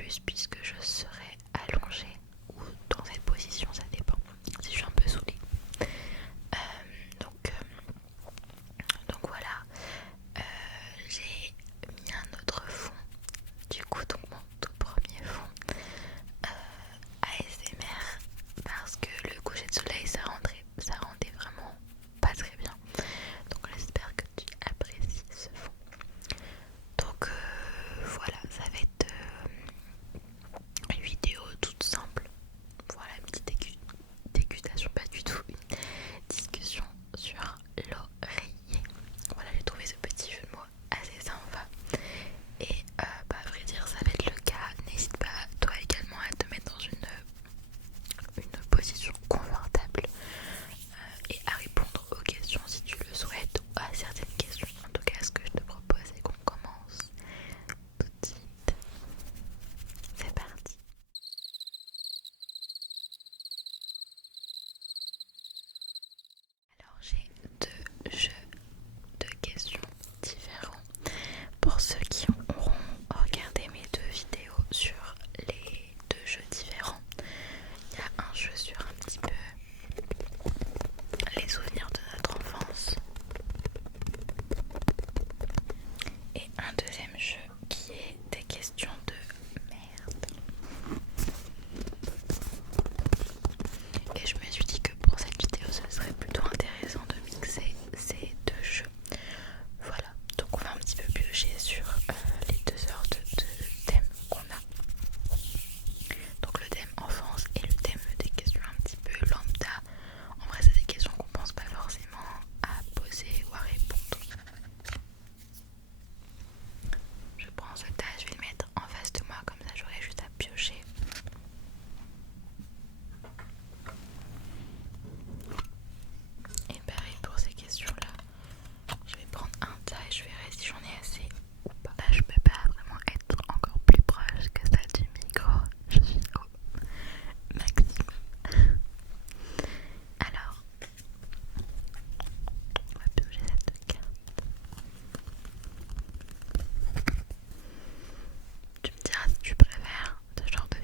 plus puisque je serai allongée ou dans cette position, ça dépend si je suis un peu saoulée. Euh, donc, donc voilà, j'ai mis un autre fond, du coup donc mon tout premier fond ASMR parce que le coucher de soleil ça rendait vraiment pas très bien. Donc j'espère que tu apprécies ce fond. Donc voilà, ça va être une vidéo toute simple. Voilà, une petite dégustation, pas du tout une discussion sur l'oreiller. Voilà, j'ai trouvé ce petit jeu de mots assez sympa. Et à vrai dire, ça va être le cas. N'hésite pas, toi également, à te mettre dans une position confortable et à répondre aux questions si tu le souhaites ou à certaines questions. En tout cas, ce que je te propose, c'est qu'on commence tout de suite. C'est parti. Alors j'ai deux jeux de questions différents. Pour ceux qui auront regardé mes deux vidéos sur les deux jeux différents, il y a un jeu sur un petit peu les souvenirs de notre enfance et un deuxième jeu qui est des questions de merde. Et je me suis dit que pour cette vidéo ce serait plutôt intéressant de mixer ces deux jeux. Voilà, donc on va un petit peu piocher sur les deux sortes de thèmes qu'on a. Donc le thème enfance et le thème des questions un petit peu lambda. En vrai c'est des questions qu'on pense pas forcément à poser ou à répondre. Je prends ce tas, je vais le mettre en face de moi, comme ça j'aurai juste à piocher. Et pareil pour ces questions-là, je vais prendre un tas et je verrai si j'en ai assez ou pas. Là je peux pas vraiment être encore plus proche que ça du micro, je suis au maximum. Alors, on va piocher cette carte. Tu me diras si tu préfères ce genre de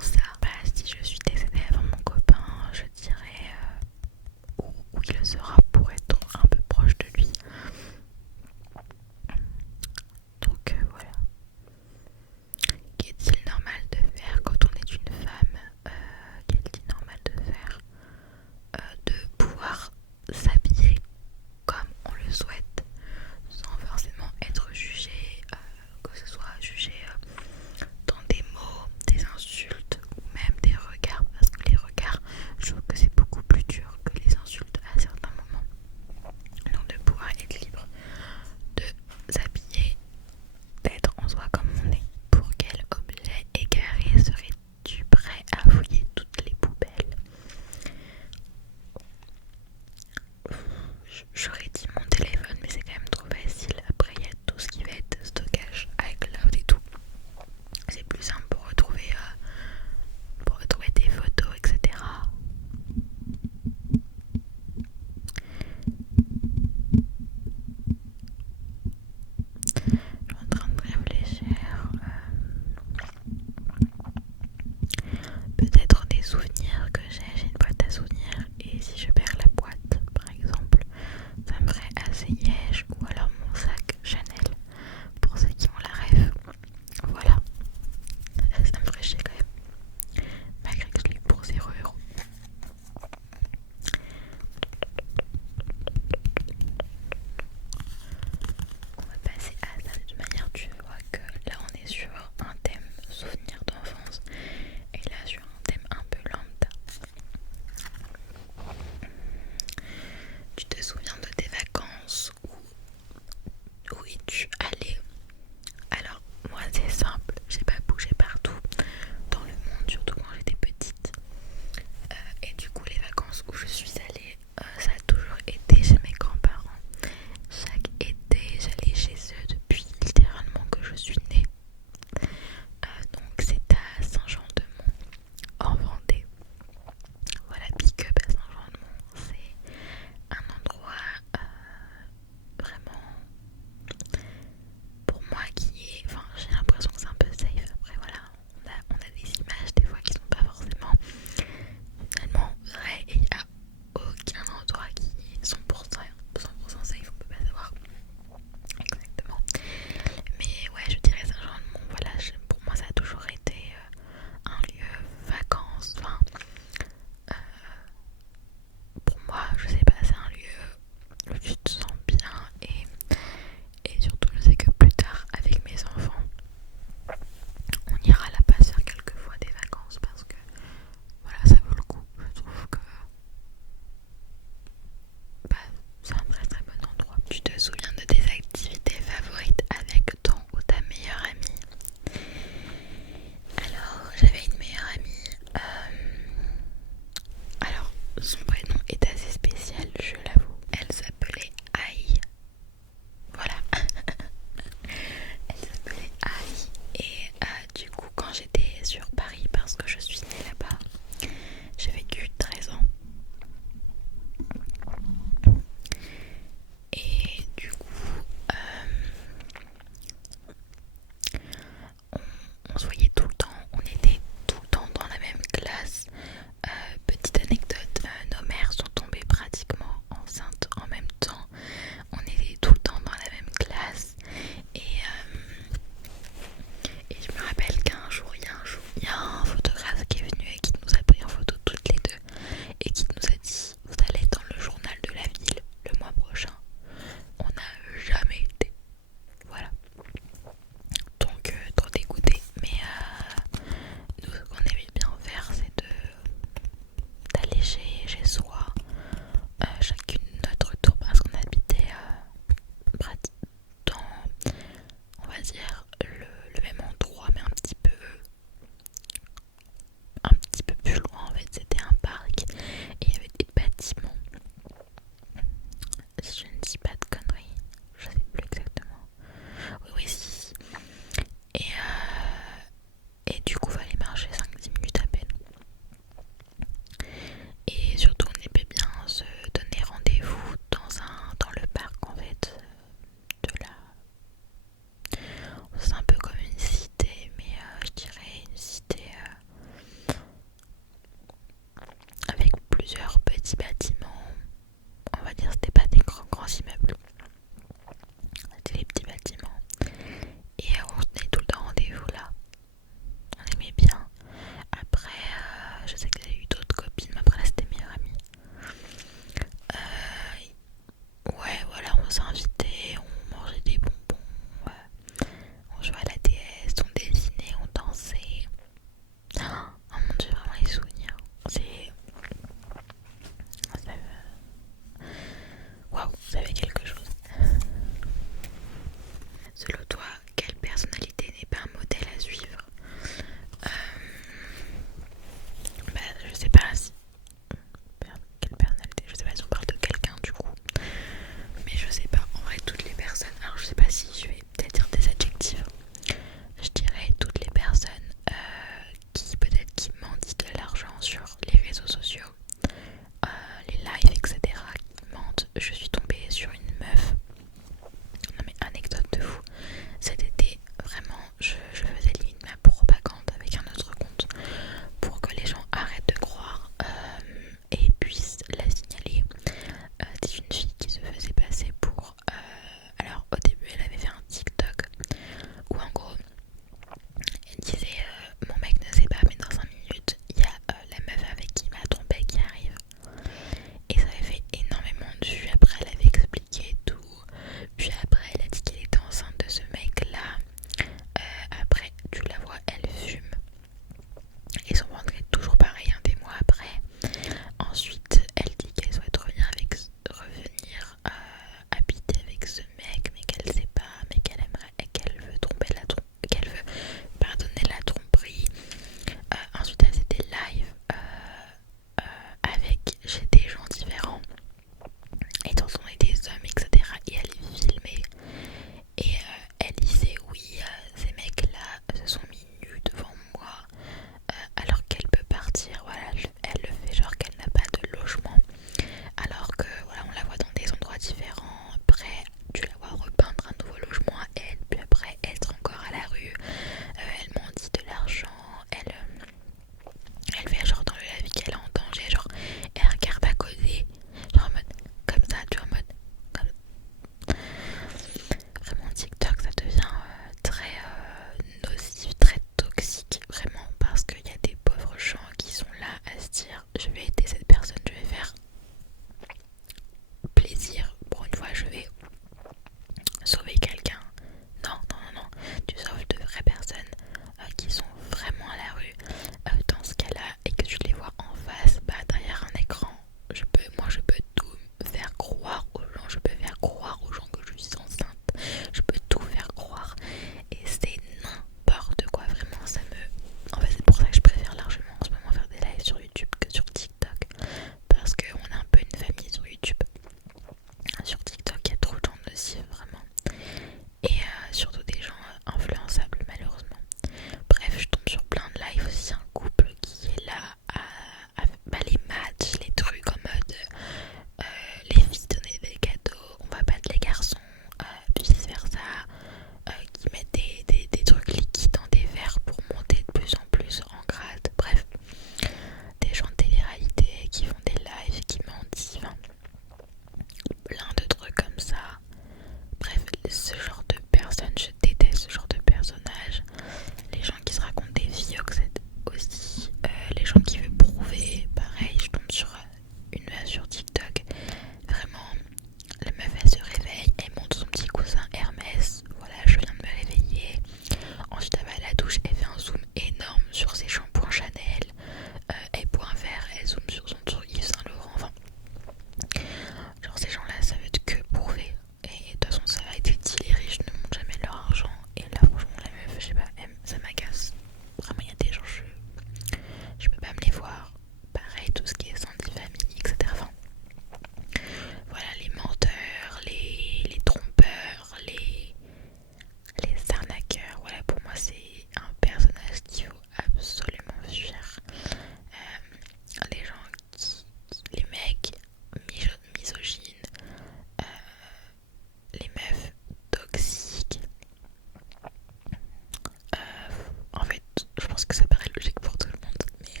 pense que ça paraît logique pour tout le monde, mais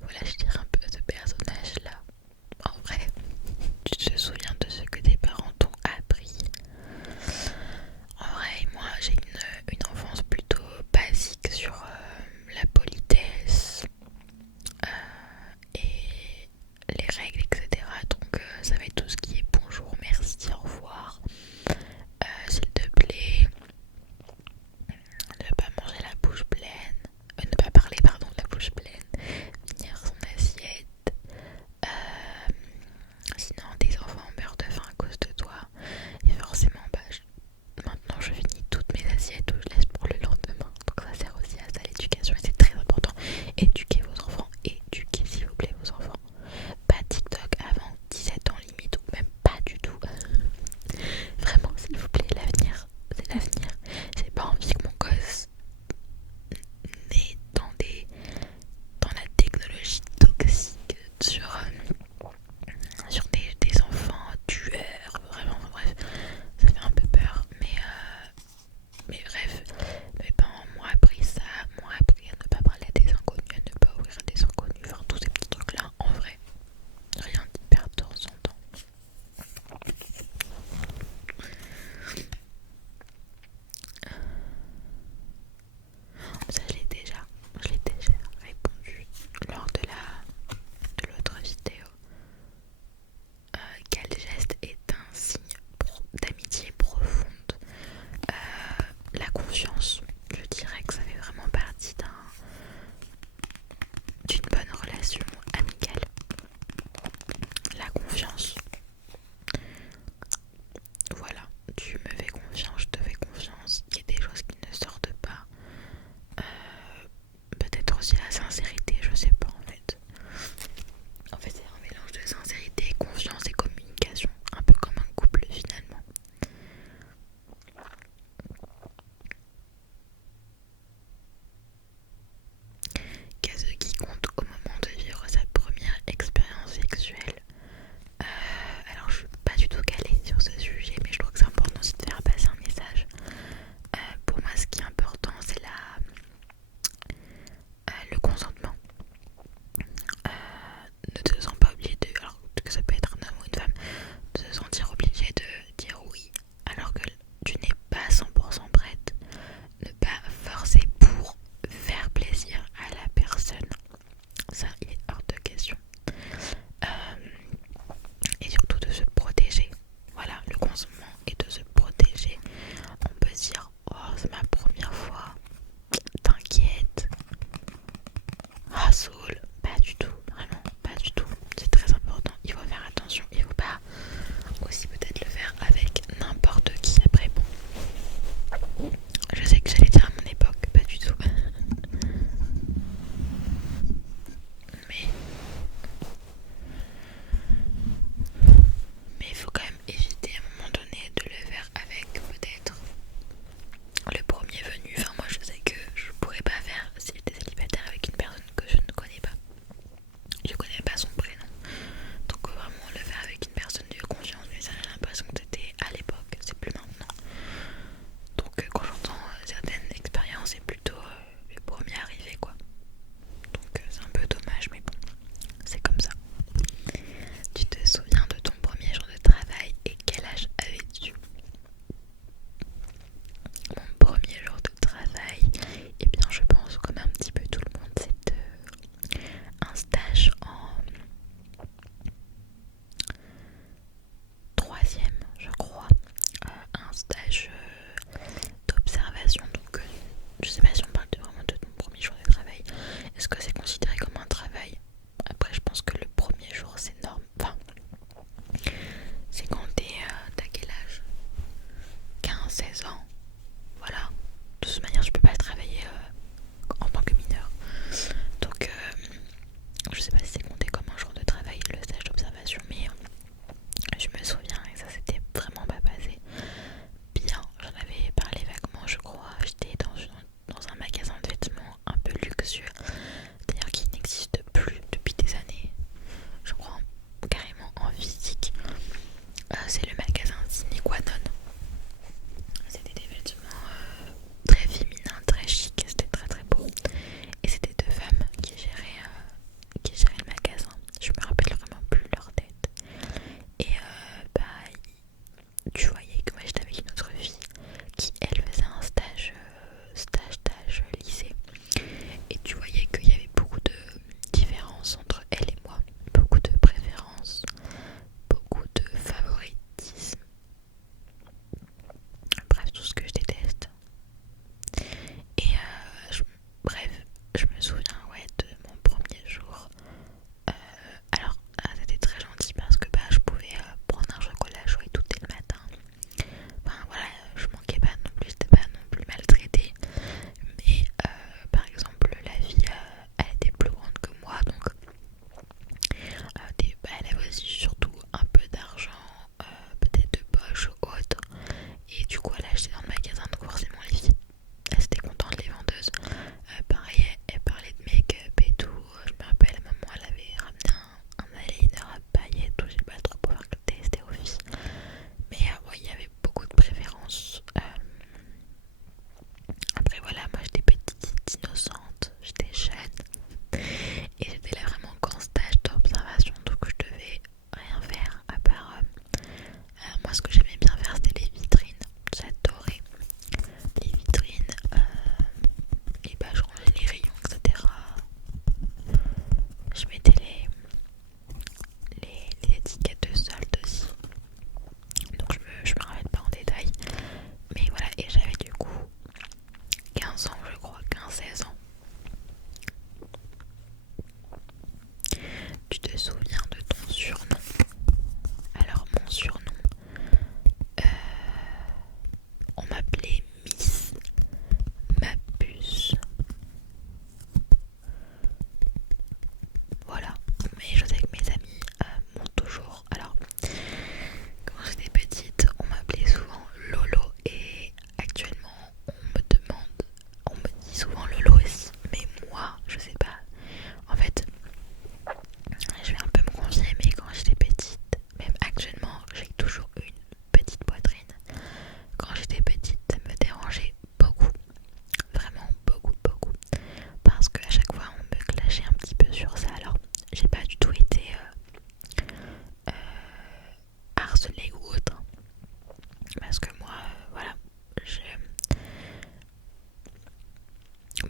voilà, je dirais un peu ce personnage là. En vrai, tu te souviens de ce que tes parents t'ont appris? En vrai, moi j'ai une enfance plutôt basique sur la politesse et les règles, etc. Donc ça va être tout ce qui est bonjour, merci, au revoir, s'il te plaît, ne pas manger la bouche pleine, ne pas parler, pardon, de la bouche pleine, finir son assiette. Sinon des enfants meurent de faim à cause de toi. Et forcément, maintenant je finis toutes mes assiettes ou je laisse pour le lendemain. Donc ça sert aussi à ça l'éducation et c'est très important. Éduquez vos enfants, éduquez s'il vous plaît vos enfants. Pas TikTok avant 17 ans limite ou même pas du tout. Vraiment s'il vous plaît, l'avenir c'est l'avenir. J'ai pas envie que mon gosse naît dans la technologie toxique sur des enfants tueurs, vraiment, enfin, bref, ça fait un peu peur, mais bref, mes parents m'ont appris ça, m'ont appris à ne pas parler à des inconnus, à ne pas ouvrir à des inconnus, enfin tous ces petits trucs là, en vrai, rien d'hyper transcendant. Ça je l'ai déjà répondu lors de l'autre vidéo. Quel geste est un signe d'amitié profonde? La confiance, je dirais que ça fait vraiment partie d'une bonne relation amicale. La confiance, voilà, tu me fais confiance, je te fais confiance, il y a des choses qui ne sortent pas. Peut-être aussi la sincérité, je sais pas en fait. En fait, c'est un mélange de sincérité, confiance et communication, un peu comme un couple finalement.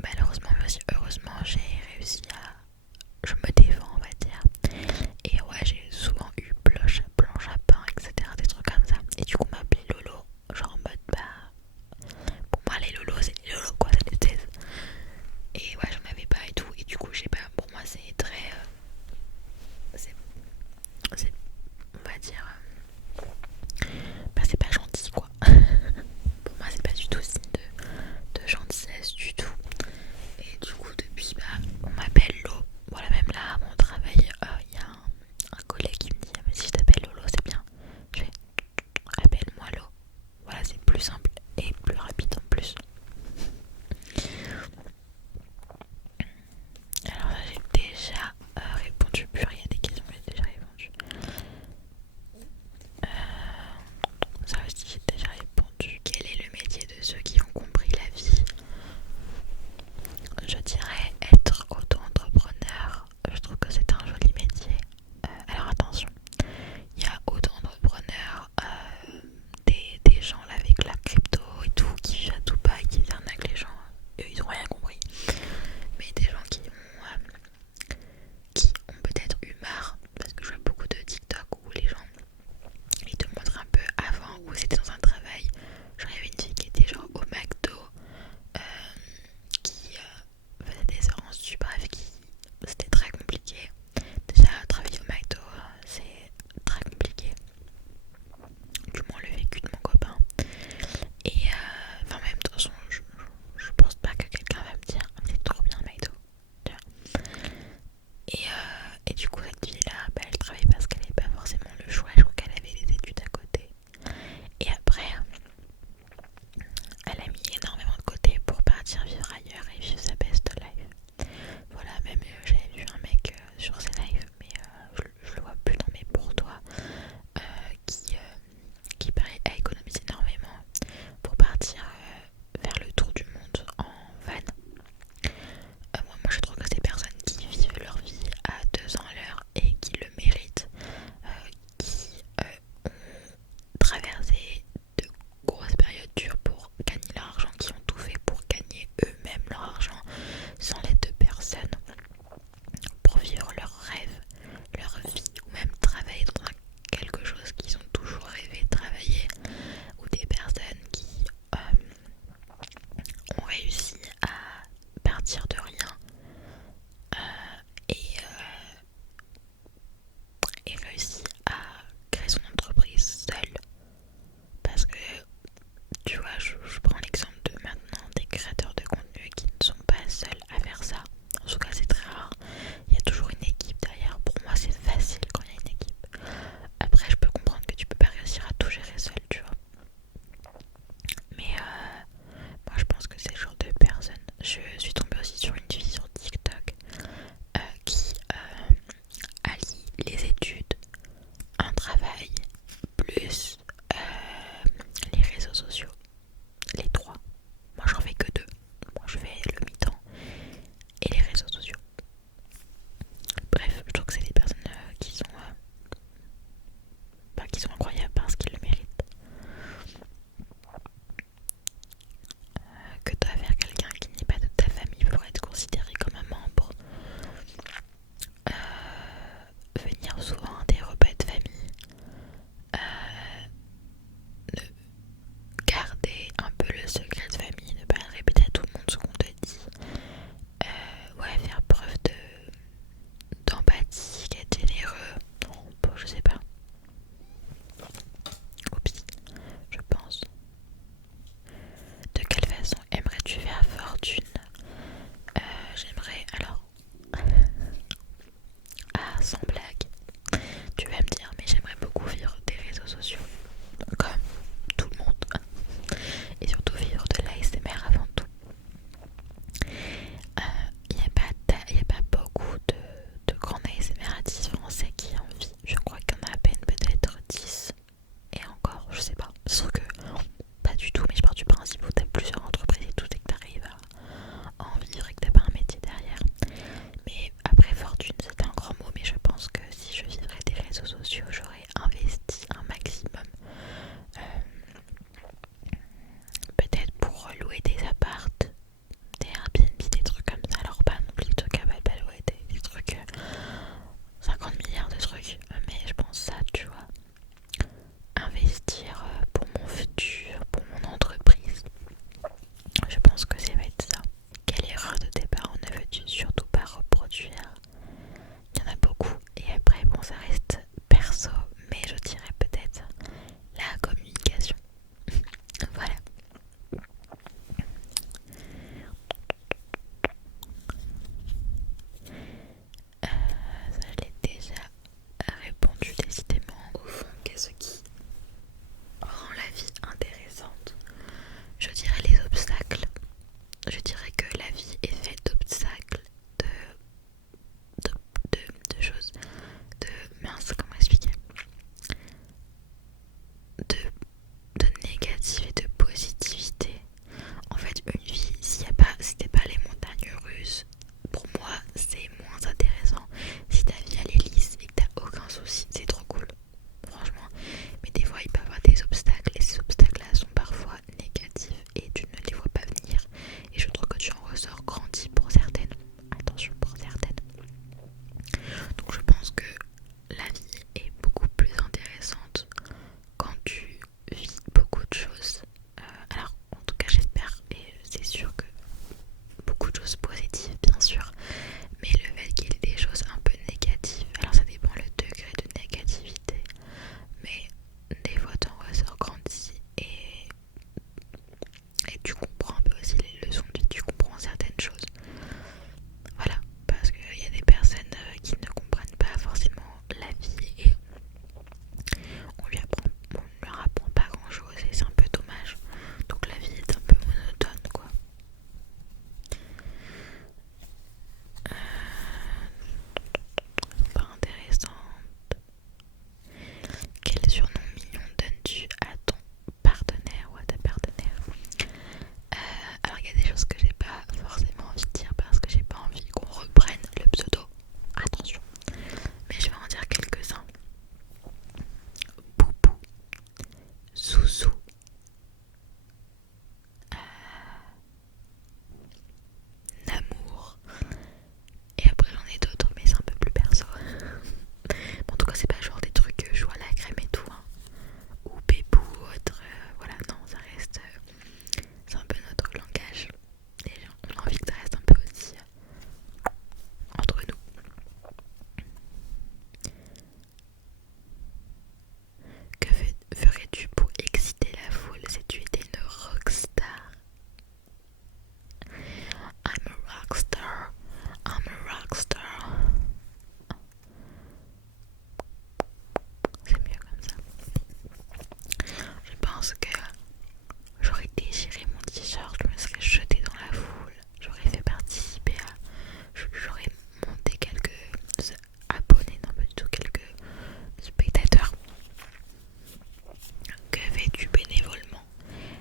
malheureusement mais aussi heureusement j'ai réussi à... Je me défends on va dire. Et ouais j'ai souvent eu planche à pain etc. Des trucs comme ça. Et du coup on m'appelait Lolo. Genre en mode pour moi les Lolos c'est les Lolos quoi, c'est des thèses. Et ouais j'en avais pas et tout. Et du coup je sais pas, pour moi c'est très... c'est on va dire... c'est pas gentil quoi. Pour moi c'est pas du tout signe de gentillesse du tout. Et du coup depuis on m'appelle Lo. Voilà, même là à mon travail il y a un collègue qui me dit mais si je t'appelle Lolo c'est bien. Je fais appelle-moi Lo. Voilà, c'est plus simple et plus rapide en plus. Alors là j'ai déjà répondu, plus rien des questions j'ai déjà répondu. Ça aussi j'ai déjà répondu. Quel est le métier de ceux qui ont compris la vie? Je dirais être auto-entrepreneur. Je trouve que c'est un joli métier. Alors attention, il y a auto-entrepreneurs, des gens là avec la crypto et tout, qui vivent à Dubaï, qui arnaquent les gens. Eux ils ont rien compris. Mais des gens qui ont peut-être eu marre, parce que je vois beaucoup de TikTok où les gens ils te montrent un peu avant où c'était dans un travail. Genre il y avait une fille qui était genre au McDo, qui faisait des heures en sup, bref, c'était très compliqué. Déjà travailler au McDo c'est très compliqué, du moins le vécu de mon copain. Et enfin même de toute façon je pense pas que quelqu'un va me dire c'est trop bien le McDo, tu vois. Et du coup cette fille là elle travaillait parce qu'elle n'avait pas forcément le choix, je crois qu'elle avait des études à côté. Et après elle a mis énormément de côté pour partir vivre ailleurs et vivre sa best life. Voilà, même j'avais vu un mec sur ses lives, mais je le vois plus dans mes pour toi, qui paraît à économiser énormément pour partir faire le tour du monde en van. Moi je trouve que ces personnes qui vivent leur vie à 200 à l'heure et qui le méritent, qui ont traversé de grosses périodes dures pour gagner leur argent, qui ont tout fait pour gagner eux-mêmes leur argent sans l'aide de personne, pour vivre leurs rêves, leur vie, ou même travailler dans quelque chose qu'ils ont toujours rêvé de travailler, ou des personnes qui ont réussi à partir de rien et réussi à créer son entreprise seule. Parce que tu vois, je prends l'exemple de maintenant des créateurs de contenu qui ne sont pas seuls à faire ça. En tout cas c'est très rare, il y a toujours une équipe derrière. Pour moi c'est facile quand il y a une équipe. Après je peux comprendre que tu peux pas réussir à tout gérer seul, tu vois. Mais moi je pense que c'est le genre de choses que j'ai pas forcément envie de dire parce que j'ai pas envie qu'on reprenne le pseudo. Attention. Mais je vais en dire quelques-uns. Boubou, Zouzou, Namour. Et après j'en ai d'autres mais c'est un peu plus perso. Bon, en tout cas c'est pas genre des trucs jouent à la crème et tout hein. Ou Bébou ou autre. Voilà, non, ça reste... c'est un peu notre langage. Et on a envie que ça reste un peu aussi entre nous. Que ferais-tu pour exciter la foule si tu étais une rockstar? I'm a rockstar, I'm a rockstar. C'est mieux comme ça. Je pense que j'aurais déchiré mon t-shirt, je me serais jetée dans la foule, j'aurais fait participer à... J'aurais monté quelques abonnés, non pas du tout, quelques spectateurs. Que fais-tu bénévolement?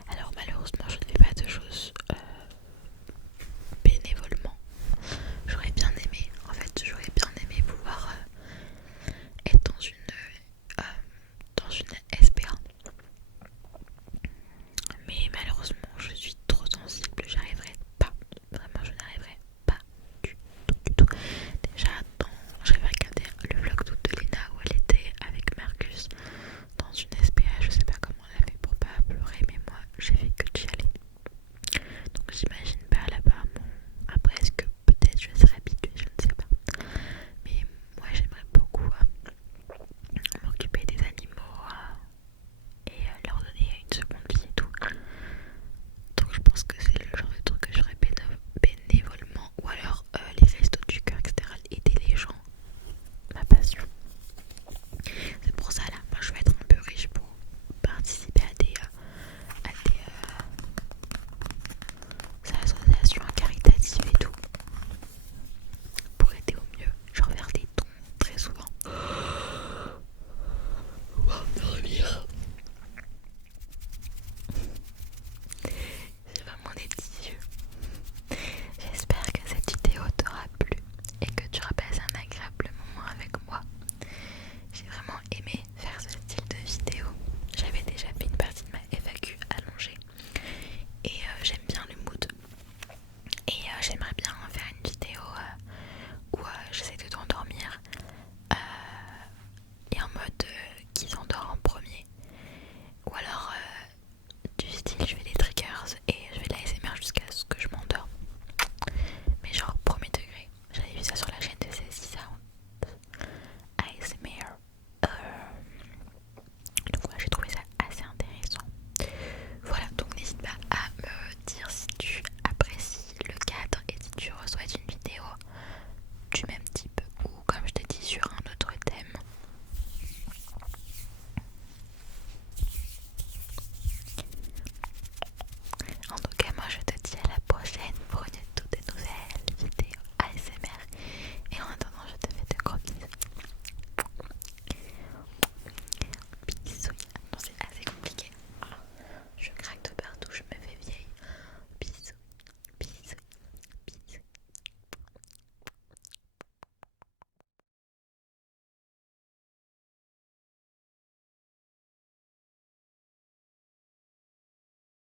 Alors malheureusement je ne fais pas de choses bénévolement. J'aurais bien aimé, en fait j'aurais bien aimé pouvoir être dans une SPA. Mais malheureusement je suis trop sensible, j'arriverai pas. Vraiment je n'arriverai pas du tout. Déjà j'avais regardé le vlog d'août de Lina où elle était avec Marcus dans une SPA, je sais pas comment elle a fait pour pas pleurer mais moi j'ai fait que d'y aller. Donc j'imagine